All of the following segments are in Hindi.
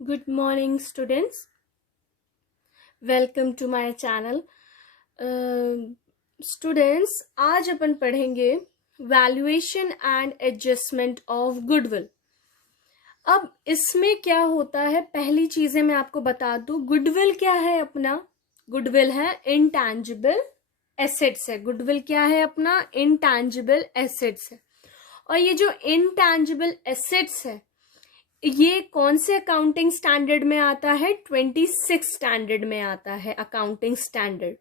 Good morning students, welcome to my channel. Students, आज अपन पढ़ेंगे valuation and adjustment of goodwill. अब इसमें क्या होता है, पहली चीजें मैं आपको बता दूं। गुडविल क्या है अपना? गुडविल है इनटैंजिबल एसेट्स है। गुडविल क्या है अपना? इनटैंजिबल एसेट्स है। और ये जो इनटैंजिबल एसेट्स है, ये कौन से अकाउंटिंग स्टैंडर्ड में आता है? 26 स्टैंडर्ड में आता है अकाउंटिंग स्टैंडर्ड।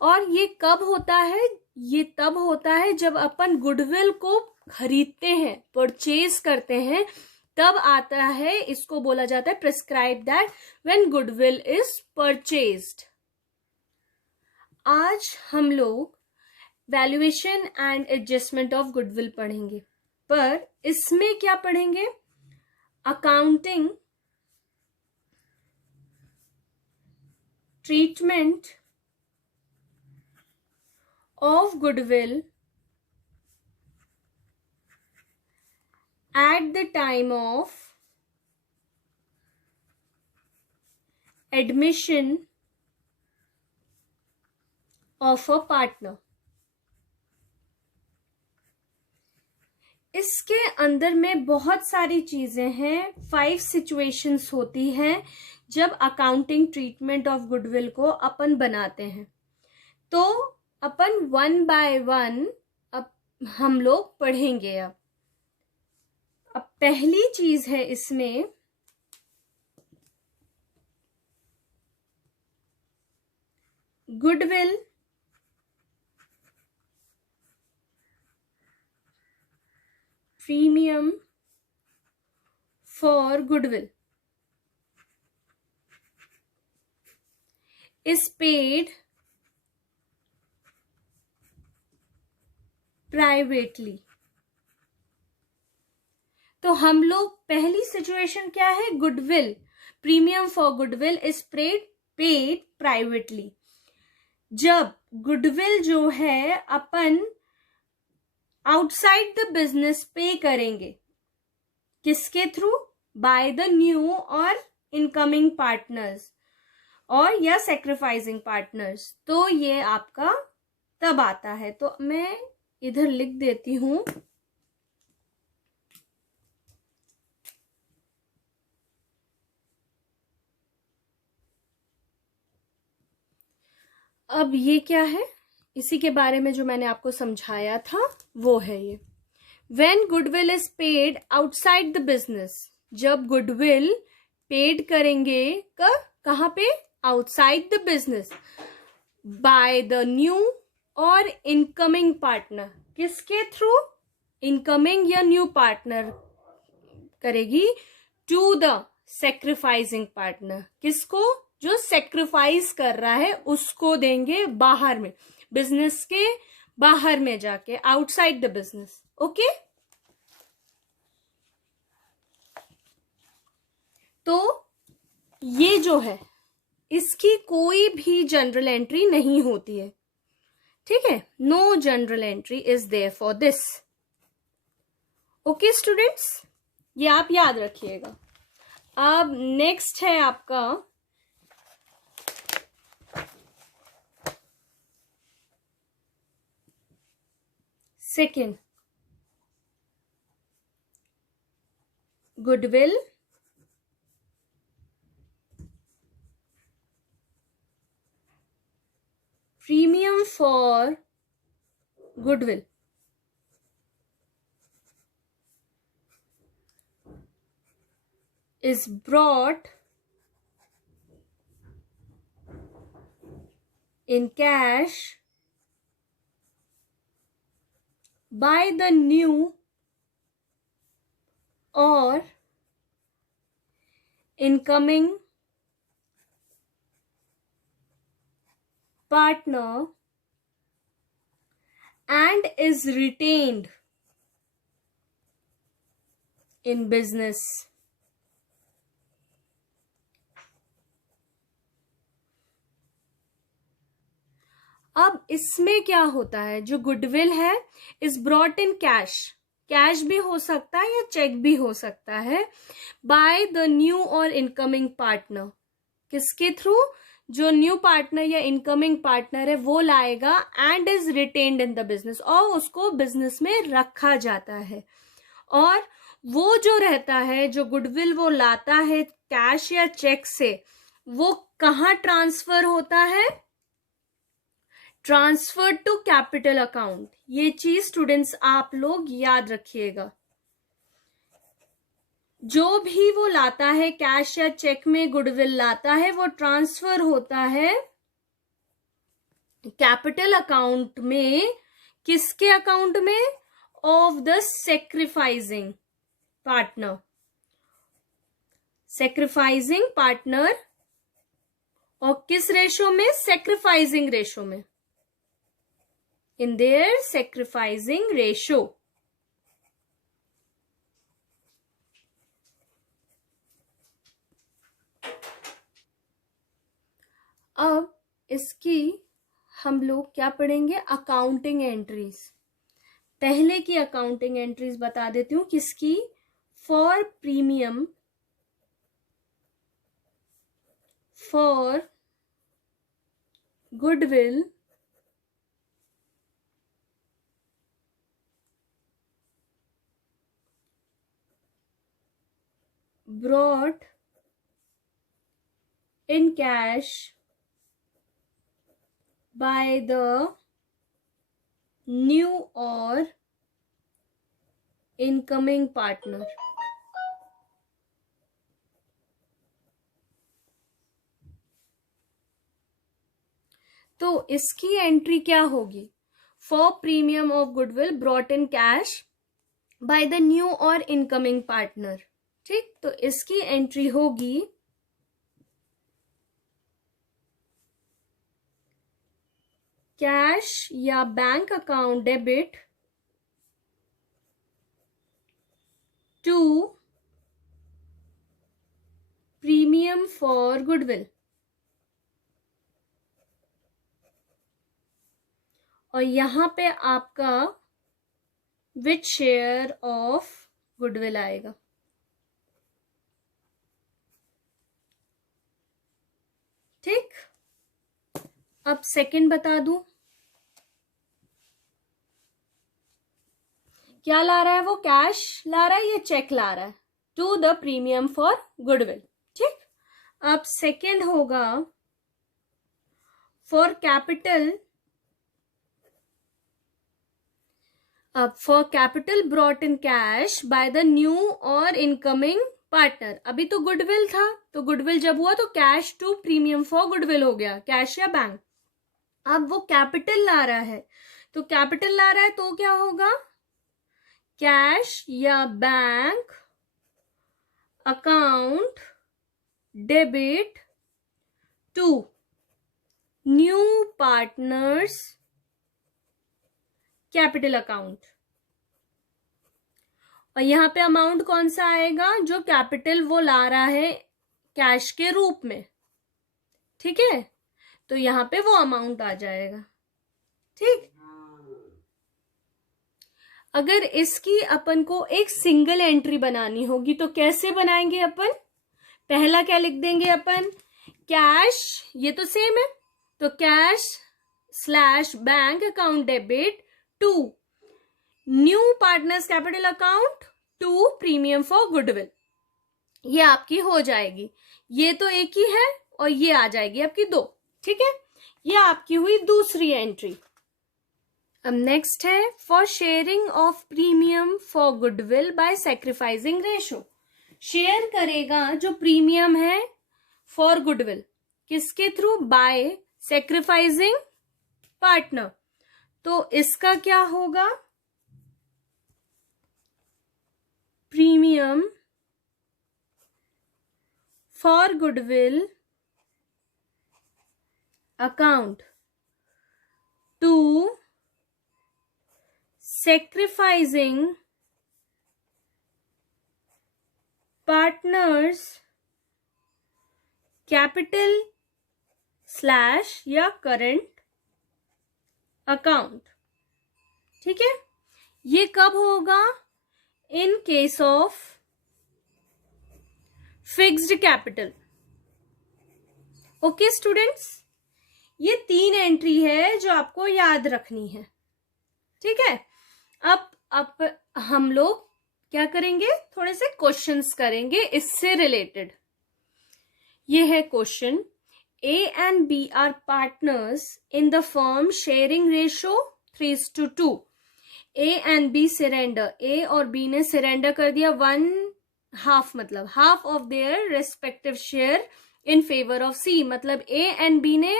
और ये कब होता है? ये तब होता है जब अपन गुडविल को खरीदते हैं, परचेज करते हैं, तब आता है। इसको बोला जाता है prescribe that when goodwill is purchased. आज हम लोग valuation and adjustment of goodwill पढ़ेंगे, पर इसमें क्या पढ़ेंगे? Accounting treatment of goodwill at the time of admission of a partner। इसके अंदर में बहुत सारी चीजें हैं। 5 सिचुएशंस होती हैं जब अकाउंटिंग ट्रीटमेंट ऑफ गुडविल को अपन बनाते हैं। तो अपन 1 बाय 1 अब हम लोग पढ़ेंगे। अब पहली चीज है इसमें goodwill premium for goodwill is paid privately। तो हम लोग पहली सिचुएशन क्या है? Goodwill premium for goodwill is paid privately. जब गुडविल जो है अपन आउटसाइड द बिजनेस पे करेंगे, किसके थ्रू? बाय द न्यू और इनकमिंग पार्टनर्स और या सेक्रीफाइसिंग पार्टनर्स, तो ये आपका तब आता है। तो मैं इधर लिख देती हूं, अब ये क्या है? इसी के बारे में जो मैंने आपको समझाया था वो है ये। When goodwill is paid outside the business, जब गुडविल पेड करेंगे कहां पे? Outside the business by the new और इनकमिंग पार्टनर। किसके थ्रू? इनकमिंग या न्यू पार्टनर करेगी टू द सेक्रीफाइसिंग पार्टनर। किसको? जो सेक्रीफाइस कर रहा है उसको देंगे बाहर में, बिजनेस के बाहर में जाके, आउटसाइड द बिजनेस। ओके, तो ये जो है इसकी कोई भी जनरल एंट्री नहीं होती है, ठीक है? No general entry is there for this. Okay students, ये आप याद रखिएगा। अब नेक्स्ट है आपका second, goodwill premium for goodwill is brought in cash by the new or incoming partner and is retained in business। अब इसमें क्या होता है? जो गुडविल है is brought in cash, cash भी हो सकता है या चेक भी हो सकता है, बाय द न्यू और इनकमिंग पार्टनर। किसके थ्रू? जो न्यू पार्टनर या इनकमिंग पार्टनर है वो लाएगा, and is retained in the business, और उसको बिजनेस में रखा जाता है। और वो जो रहता है, जो गुडविल वो लाता है कैश या चेक से, वो कहाँ ट्रांसफर होता है? Transfer to capital account. ये चीज स्टूडेंट्स आप लोग याद रखिएगा। जो भी वो लाता है कैश या चेक में, गुडविल लाता है, वो ट्रांसफर होता है कैपिटल अकाउंट में। किसके अकाउंट में? Of the sacrificing partner. Sacrificing partner, और किस रेशो में? सेक्रीफाइसिंग रेशो में, इन देयर सेक्रीफाइसिंग रेशो। अब इसकी हम लोग क्या पढ़ेंगे? Accounting entries. पहले की अकाउंटिंग एंट्रीज बता देती हूँ। किसकी? For premium, for goodwill, brought in cash by the new or incoming partner। तो इसकी एंट्री क्या होगी? For premium of goodwill brought in cash by the new और इनकमिंग पार्टनर। ठीक, तो इसकी एंट्री होगी कैश या bank account debit to premium for goodwill. और यहां पे आपका विथ शेयर ऑफ गुडविल आएगा। ठीक, अब सेकंड बता दूं क्या ला रहा है वो? कैश ला रहा है या चेक ला रहा है? To the premium for goodwill. ठीक, अब सेकंड होगा फॉर कैपिटल। अब for capital brought in cash by the new और इनकमिंग पार्टनर। अभी तो गुडविल था, तो गुडविल जब हुआ तो cash to premium for goodwill हो गया, कैश या बैंक। अब वो कैपिटल ला रहा है, तो कैपिटल ला रहा है तो क्या होगा? कैश या bank account debit to new partners capital account. और यहां पे अमाउंट कौन सा आएगा? जो कैपिटल वो ला रहा है कैश के रूप में। ठीक है, तो यहां पे वो अमाउंट आ जाएगा। ठीक, अगर इसकी अपन को एक सिंगल एंट्री बनानी होगी तो कैसे बनाएंगे अपन? पहला क्या लिख देंगे अपन? कैश, ये तो सेम है, तो cash slash bank account debit to new partners capital account to premium for goodwill. ये आपकी हो जाएगी। ये तो एक ही है और ये आ जाएगी आपकी दो। ठीक है, ये आपकी हुई दूसरी एंट्री। अब नेक्स्ट है for sharing of premium for goodwill by sacrificing ratio. Share करेगा जो प्रीमियम है फॉर गुडविल, किसके थ्रू? By sacrificing partner. तो इसका क्या होगा? Premium for goodwill account to sacrificing partners capital slash या करंट अकाउंट। ठीक है, ये कब होगा? In case of fixed capital. Okay students, ये 3 एंट्री है जो आपको याद रखनी है, ठीक है। अब हम लोग क्या करेंगे, थोड़े से क्वेश्चंस करेंगे इससे रिलेटेड। ये है question, A and B are partners in the firm sharing ratio 3:2. A and B surrender, A और B ने surrender कर दिया 1/2, मतलब half of their respective share in favor of C, मतलब A and B ने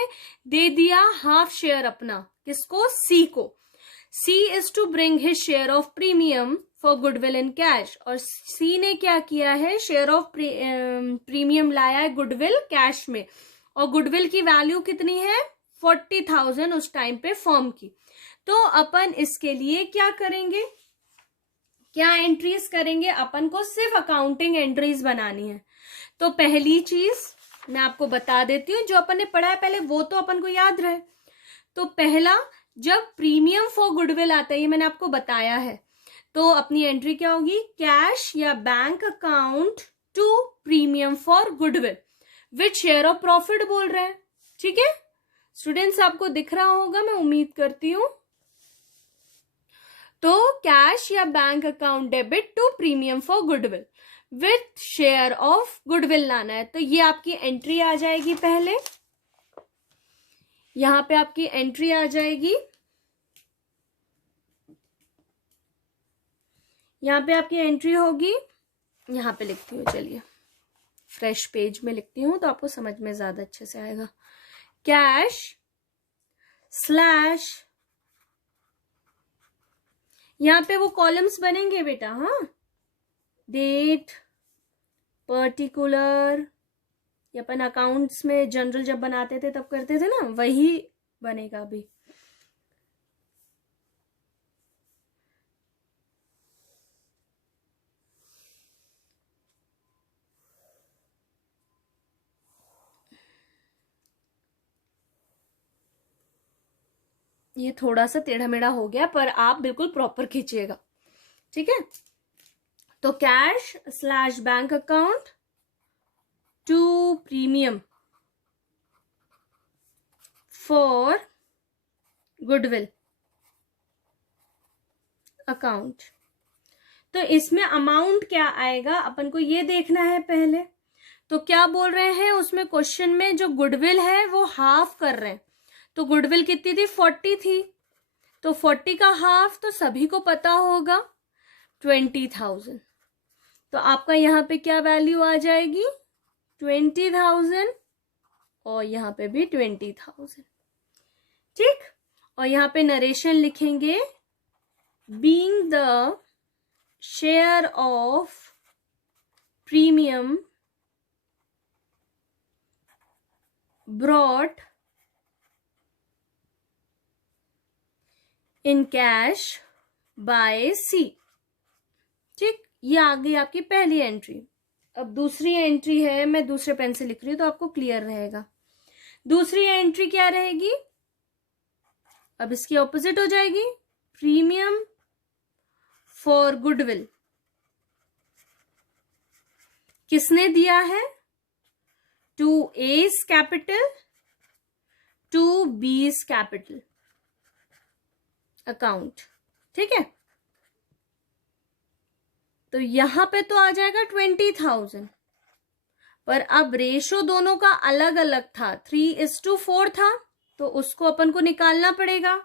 दे दिया हाफ शेयर अपना, किसको, C को। C is to bring his share of premium for goodwill in cash, और C ने क्या किया है, शेयर ऑफ प्रीमियम लाया है गुडविल कैश में, और गुडविल की वैल्यू कितनी है, 40,000 उस टाइम पे फर्म की। तो अपन इसके लिए क्या करेंगे, क्या एंट्रीज करेंगे, अपन को सिर्फ अकाउंटिंग एंट्रीज बनानी है। तो पहली चीज मैं आपको बता देती हूँ, जो अपन ने पढ़ा है पहले वो तो अपन को याद रहे। तो पहला, जब प्रीमियम फॉर गुडविल आता है, ये मैंने आपको बताया है, तो अपनी एंट्री क्या होगी, कैश या bank account to premium for goodwill with share of profit बोल रहे हैं, ठीक है स्टूडेंट्स, आपको दिख रहा होगा मैं उम्मीद करती हूं। तो कैश या bank account debit to premium for goodwill with share of goodwill लाना है। तो ये आपकी एंट्री आ जाएगी, पहले यहां पे आपकी एंट्री आ जाएगी, यहां पे आपकी एंट्री होगी, यहां पे लिखती हूँ, चलिए फ्रेश पेज में लिखती हूँ तो आपको समझ में ज्यादा अच्छे से आएगा। कैश स्लैश, यहां पे वो कॉलम्स बनेंगे बेटा, हाँ, डेट, पर्टिकुलर, ये अपन अकाउंट्स में जनरल जब बनाते थे तब करते थे ना, वही बनेगा अभी। ये थोड़ा सा टेढ़ा मेढ़ा हो गया, पर आप बिल्कुल प्रॉपर खींचिएगा, ठीक है। तो cash slash bank account to premium for goodwill account. तो इसमें अमाउंट क्या आएगा अपन को ये देखना है पहले। तो क्या बोल रहे हैं उसमें क्वेश्चन में, जो गुडविल है वो हाफ कर रहे हैं, तो गुडविल कितनी थी, 40 थी, तो 40 का हाफ तो सभी को पता होगा 20,000। तो आपका यहाँ पे क्या वैल्यू आ जाएगी, 20,000, और यहाँ पे भी 20,000, ठीक। और यहाँ पे नरेशन लिखेंगे, being the share of premium brought in cash by C, ठीक। ये आ गई आपकी पहली एंट्री। अब दूसरी एंट्री है, मैं दूसरे पेन से लिख रही हूं तो आपको क्लियर रहेगा। दूसरी एंट्री क्या रहेगी, अब इसकी ऑपोजिट हो जाएगी, प्रीमियम फॉर गुडविल किसने दिया है, टू एस कैपिटल टू बीस कैपिटल अकाउंट, ठीक है। तो यहां पे तो आ जाएगा 20,000, पर अब रेशो दोनों का अलग अलग था, 3:4 था, तो उसको अपन को निकालना पड़ेगा।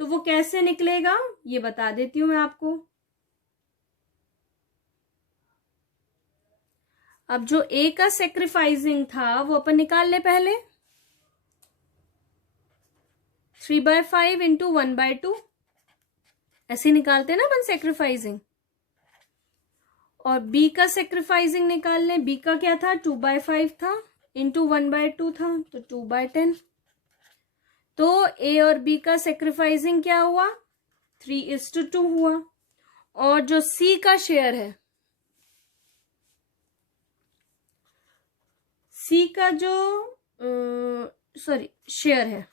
तो वो कैसे निकलेगा ये बता देती हूं मैं आपको। अब जो ए का सेक्रीफाइसिंग था वो अपन निकाल ले पहले, 3/5 इंटू 1/2, ऐसे निकालते ना अपन सेक्रीफाइसिंग। और बी का सेक्रीफाइसिंग निकाल लें, बी का क्या था, 2/5 था, इंटू 1/2 था, तो 2/10। तो ए और बी का सेक्रीफाइसिंग क्या हुआ, 3:2 हुआ। और जो सी का शेयर है, सी का जो शेयर है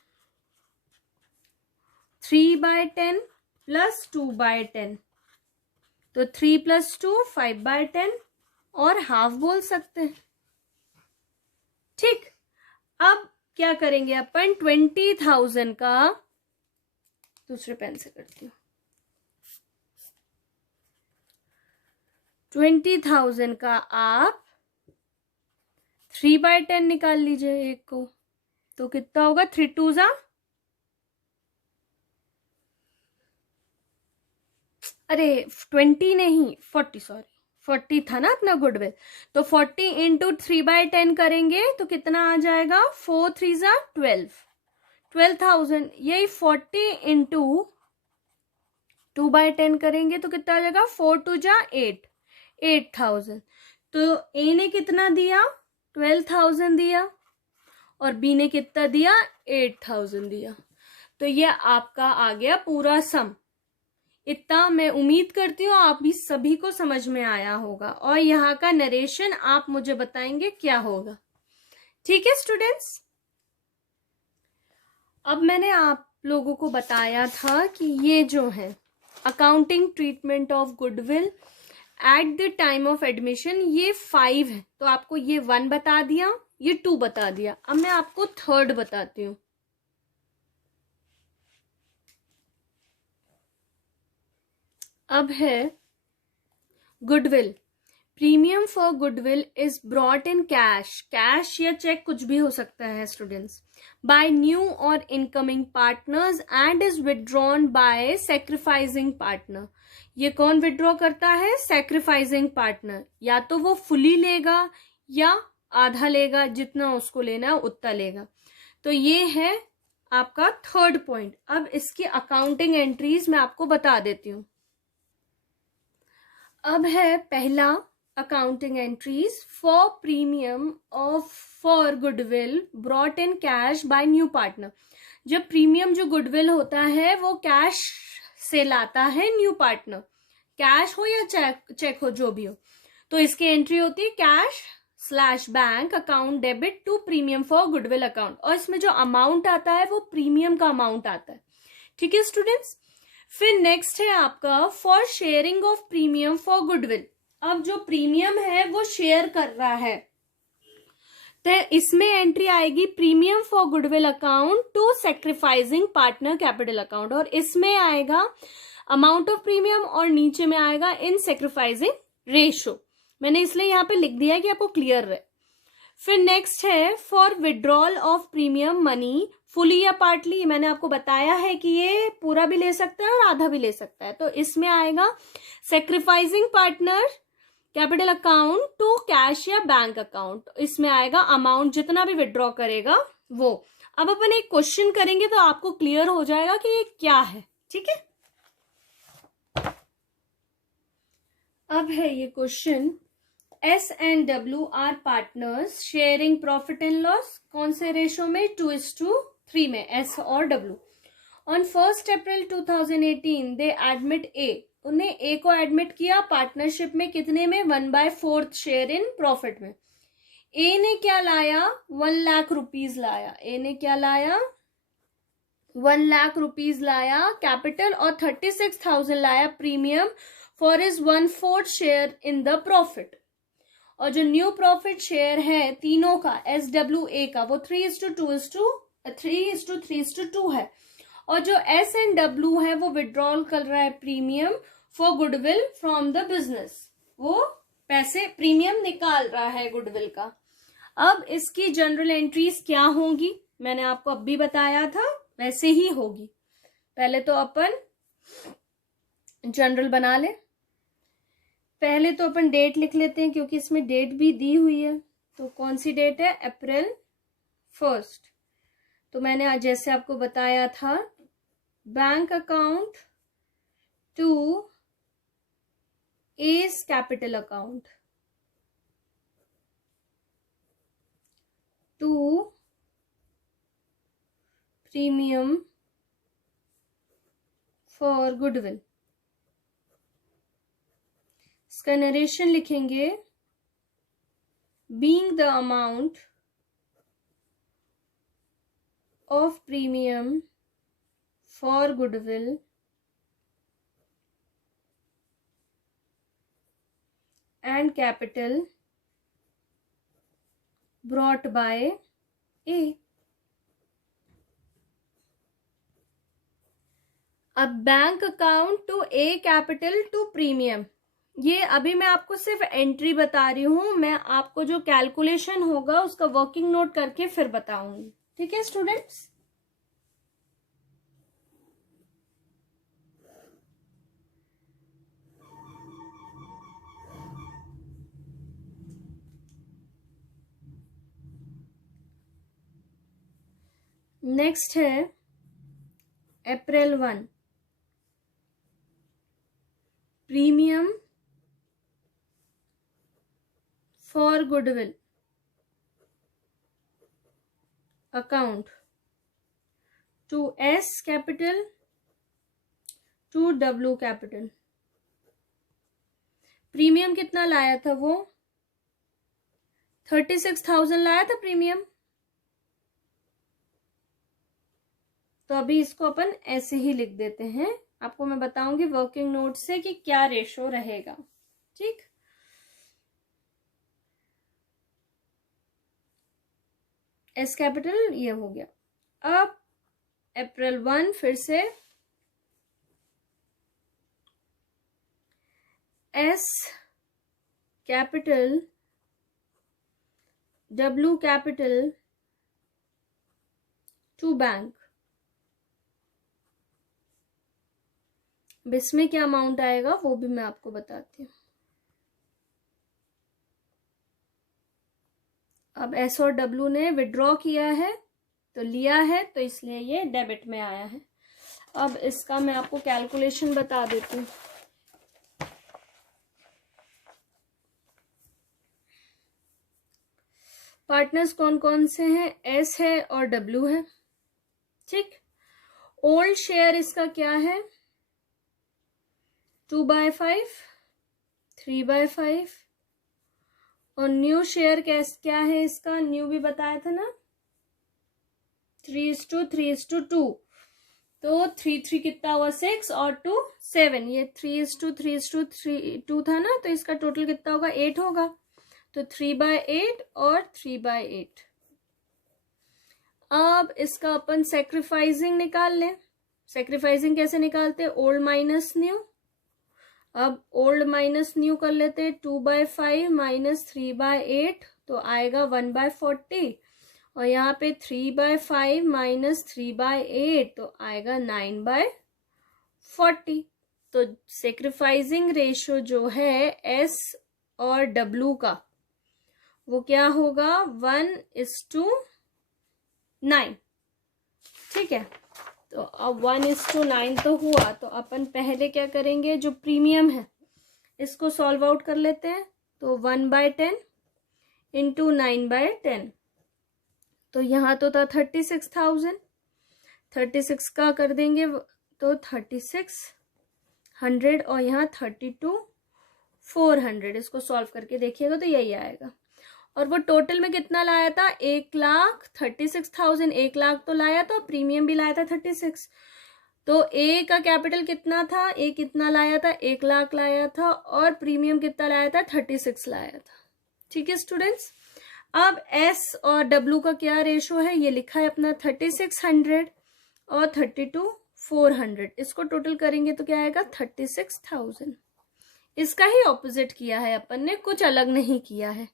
3/10 प्लस 2/10, तो 3 + 2 5/10 और हाफ बोल सकते हैं। ठीक, अब क्या करेंगे अपन, 20,000 का, दूसरे पेन से करती हूँ, 20,000 का आप 3/10 निकाल लीजिए एक को, तो कितना होगा, 3 2 जा, अरे 20 नहीं 40, सॉरी 40 था ना अपना गुडविल, तो 40 इंटू 3/10 करेंगे तो कितना आ जाएगा, 4 3 जा 12,000। यही 40 इंटू 2/10 करेंगे तो कितना आ जाएगा, 4 2 जा 8,000। तो ए ने कितना दिया, 12,000 दिया, और बी ने कितना दिया, 8,000 दिया। तो ये आपका आ गया पूरा सम। इतना मैं उम्मीद करती हूँ आप भी सभी को समझ में आया होगा, और यहाँ का नरेशन आप मुझे बताएंगे क्या होगा। ठीक है स्टूडेंट्स, अब मैंने आप लोगों को बताया था कि ये जो है accounting treatment of goodwill at the time of admission, ये 5 है। तो आपको ये 1 बता दिया, ये 2 बता दिया। अब मैं आपको थर्ड बताती हूँ। अब है goodwill. Premium for goodwill is brought in cash, cash या चेक कुछ भी हो सकता है स्टूडेंट्स, बाय न्यू और incoming partners and is withdrawn by sacrificing partner. ये कौन विदड्रॉ करता है, सैक्रिफाइसिंग पार्टनर। या तो वो फुली लेगा या आधा लेगा, जितना उसको लेना है उतना लेगा। तो ये है आपका थर्ड पॉइंट। अब इसकी अकाउंटिंग एंट्रीज मैं आपको बता देती हूँ। अब है पहला accounting entries for premium of for goodwill brought in cash bye new partner. जब प्रीमियम जो गुडविल होता है वो कैश से लाता है न्यू पार्टनर, कैश हो या चेक हो, जो भी हो, तो इसकी एंट्री होती है cash / bank account debit to premium for goodwill account, और इसमें जो अमाउंट आता है वो प्रीमियम का अमाउंट आता है। ठीक है स्टूडेंट्स, फिर नेक्स्ट है आपका for sharing of premium for goodwill. अब जो प्रीमियम है वो शेयर कर रहा है, तो इसमें एंट्री आएगी premium for goodwill account to sacrificing partner capital account, और इसमें आएगा अमाउंट ऑफ प्रीमियम और नीचे में आएगा इन सैक्रिफाइसिंग रेशो। मैंने इसलिए यहाँ पे लिख दिया है कि आपको क्लियर रहे। फिर नेक्स्ट है for withdrawal of premium money fully या पार्टली। मैंने आपको बताया है कि ये पूरा भी ले सकता है और आधा भी ले सकता है, तो इसमें आएगा sacrificing partner capital account to cash या बैंक अकाउंट। इसमें आएगा अमाउंट जितना भी विड्रॉ करेगा वो। अब अपन एक क्वेश्चन करेंगे तो आपको क्लियर हो जाएगा कि ये क्या है। ठीक है, अब है ये question, S and W are partners sharing profit and loss, कौन से रेशो में, 2:3 में, S और W। On 1 April 2018 they admit A, उन्हें A को एडमिट किया पार्टनरशिप में, कितने में, 1/4 शेयर इन प्रॉफिट में। A ने क्या लाया, 1 लाख रुपीज लाया। A ने क्या लाया, 1 लाख रुपीज लाया कैपिटल, और 36,000 लाया premium for is 1/4 share in the profit. और जो न्यू प्रॉफिट शेयर है तीनों का, SWA का, वो 3:2 है। और जो S&W है वो विड्रॉल कर रहा है premium for goodwill from the business, वो पैसे प्रीमियम निकाल रहा है गुडविल का। अब इसकी जनरल एंट्रीज क्या होंगी, मैंने आपको अब भी बताया था, वैसे ही होगी। पहले तो अपन जनरल बना ले। पहले तो अपन डेट लिख लेते हैं क्योंकि इसमें डेट भी दी हुई है। तो कौन सी डेट है, अप्रैल 1। तो मैंने आज जैसे आपको बताया था, bank account to S capital account to premium for goodwill. इसका नरेशन लिखेंगे, being the amount of premium for goodwill and capital brought by A. अब bank account to A capital to premium, ये अभी मैं आपको सिर्फ एंट्री बता रही हूं, मैं आपको जो कैलकुलेशन होगा उसका वर्किंग नोट करके फिर बताऊंगी। ठीक है स्टूडेंट्स। नेक्स्ट है April 1, premium for goodwill account to S capital to W capital. Premium कितना लाया था वो? 36,000 लाया था प्रीमियम। तो अभी इसको अपन ऐसे ही लिख देते हैं, आपको मैं बताऊंगी वर्किंग नोट से कि क्या रेशो रहेगा। ठीक, एस कैपिटल ये हो गया। अब अप्रैल 1 फिर से S capital W capital to bank. अब इसमें क्या अमाउंट आएगा वो भी मैं आपको बताती हूँ। अब एस और डब्ल्यू ने विड्रॉ किया है तो लिया है, तो इसलिए ये डेबिट में आया है। अब इसका मैं आपको कैलकुलेशन बता देती हूँ। पार्टनर्स कौन कौन से हैं? एस है और डब्ल्यू है। ठीक, ओल्ड शेयर इसका क्या है? 2/5, 3/5। और न्यू शेयर क्या है इसका? न्यू भी बताया था ना, 3:3:2। तो 3 कितना हुआ? 6 और 2 7। ये 3:3:2 था ना, तो इसका टोटल कितना होगा? 8 होगा। तो 3/8 और 3/8। अब इसका अपन सेक्रीफाइसिंग निकाल लें। सेक्रीफाइसिंग कैसे निकालते हैं? Old minus new. अब ओल्ड माइनस न्यू कर लेते हैं। 2/5 माइनस 3/8 तो आएगा 1/40। और यहाँ पे 3/5 माइनस 3/8 तो आएगा 9/40। तो सेक्रीफाइसिंग रेशो जो है एस और डब्ल्यू का वो क्या होगा? 1:9। ठीक है, तो अब 1:9 तो हुआ। तो अपन पहले क्या करेंगे, जो प्रीमियम है इसको सॉल्व आउट कर लेते हैं। तो 1/10 इंटू 9/10, तो यहाँ तो था 36,000। 36 का कर देंगे तो 3600 और यहाँ 32,400। इसको सॉल्व करके देखिएगा तो यही आएगा। और वो टोटल में कितना लाया था? 1,36,000। 1 लाख तो लाया था, प्रीमियम भी लाया था 36। तो ए का कैपिटल कितना था? ए कितना लाया था? 1 लाख लाया था। और प्रीमियम कितना लाया था? 36 लाया था। ठीक है स्टूडेंट्स। अब एस और डब्ल्यू का क्या रेशो है? ये लिखा है अपना 3600 और 32,400। इसको टोटल करेंगे तो क्या आएगा? 36,000। इसका ही ऑपोजिट किया है अपन ने, कुछ अलग नहीं किया है।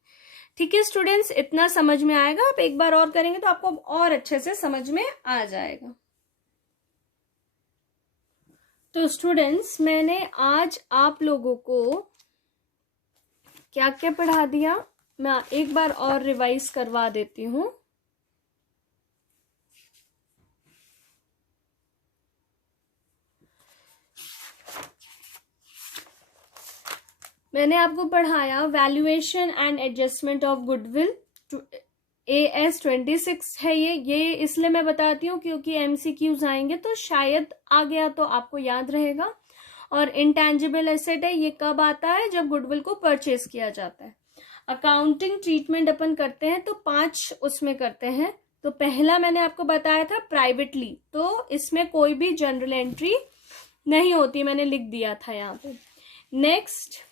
ठीक है स्टूडेंट्स, इतना समझ में आएगा। आप एक बार और करेंगे तो आपको और अच्छे से समझ में आ जाएगा। तो स्टूडेंट्स, मैंने आज आप लोगों को क्या क्या पढ़ा दिया, मैं एक बार और रिवाइज करवा देती हूँ। मैंने आपको पढ़ाया valuation and adjustment of goodwill. AS 26 है ये इसलिए मैं बताती हूँ क्योंकि MCQs आएंगे तो शायद आ गया तो आपको याद रहेगा। और इंटेंजिबल एसेट है, ये कब आता है? जब गुडविल को परचेज किया जाता है। अकाउंटिंग ट्रीटमेंट अपन करते हैं तो 5 उसमें करते हैं। तो पहला मैंने आपको बताया था प्राइवेटली, तो इसमें कोई भी जनरल एंट्री नहीं होती, मैंने लिख दिया था यहाँ पे। नेक्स्ट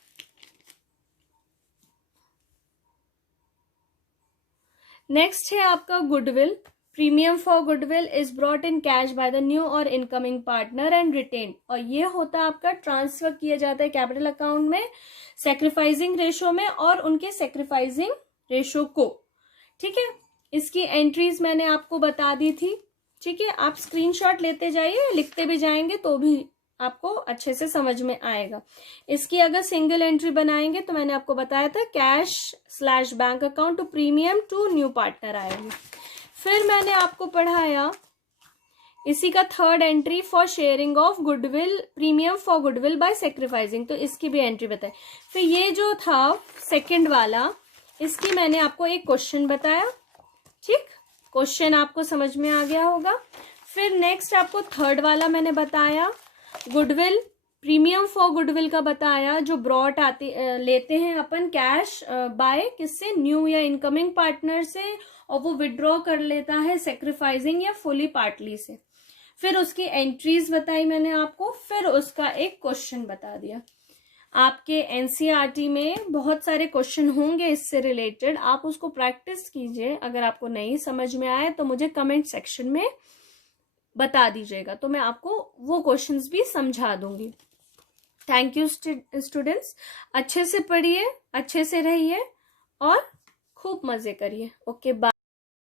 नेक्स्ट है आपका goodwill. Premium for goodwill is brought in cash by the new और इनकमिंग पार्टनर एंड रिटेन, और ये होता है आपका ट्रांसफर किया जाता है कैपिटल अकाउंट में सेक्रीफाइसिंग रेशो में और उनके सेक्रीफाइसिंग रेशो को। ठीक है, इसकी एंट्रीज मैंने आपको बता दी थी। ठीक है, आप स्क्रीनशॉट लेते जाइए, लिखते भी जाएंगे तो भी आपको अच्छे से समझ में आएगा। इसकी अगर सिंगल एंट्री बनाएंगे तो मैंने आपको बताया था cash / bank account to premium to new partner आएगी। फिर मैंने आपको पढ़ाया इसी का third entry for sharing of goodwill, premium for goodwill by sacrificing, तो इसकी भी एंट्री बताई। फिर ये जो था सेकंड वाला, इसकी मैंने आपको एक क्वेश्चन बताया। ठीक, क्वेश्चन आपको समझ में आ गया होगा। फिर नेक्स्ट आपको थर्ड वाला मैंने बताया गुडविल, प्रीमियम फॉर गुडविल का बताया, जो ब्रॉट लेते हैं अपन कैश बाय किससे, न्यू या इनकमिंग पार्टनर से, और वो विड्रॉ कर लेता है सेक्रीफाइसिंग या फुली पार्टली से। फिर उसकी एंट्रीज बताई मैंने आपको, फिर उसका एक क्वेश्चन बता दिया। आपके एनसीईआरटी में बहुत सारे क्वेश्चन होंगे इससे रिलेटेड, आप उसको प्रैक्टिस कीजिए। अगर आपको नहीं समझ में आए तो मुझे कमेंट सेक्शन में बता दीजिएगा, तो मैं आपको वो क्वेश्चंस भी समझा दूंगी। थैंक यू स्टूडेंट्स, अच्छे से पढ़िए, अच्छे से रहिए और खूब मजे करिए। Okay, bye.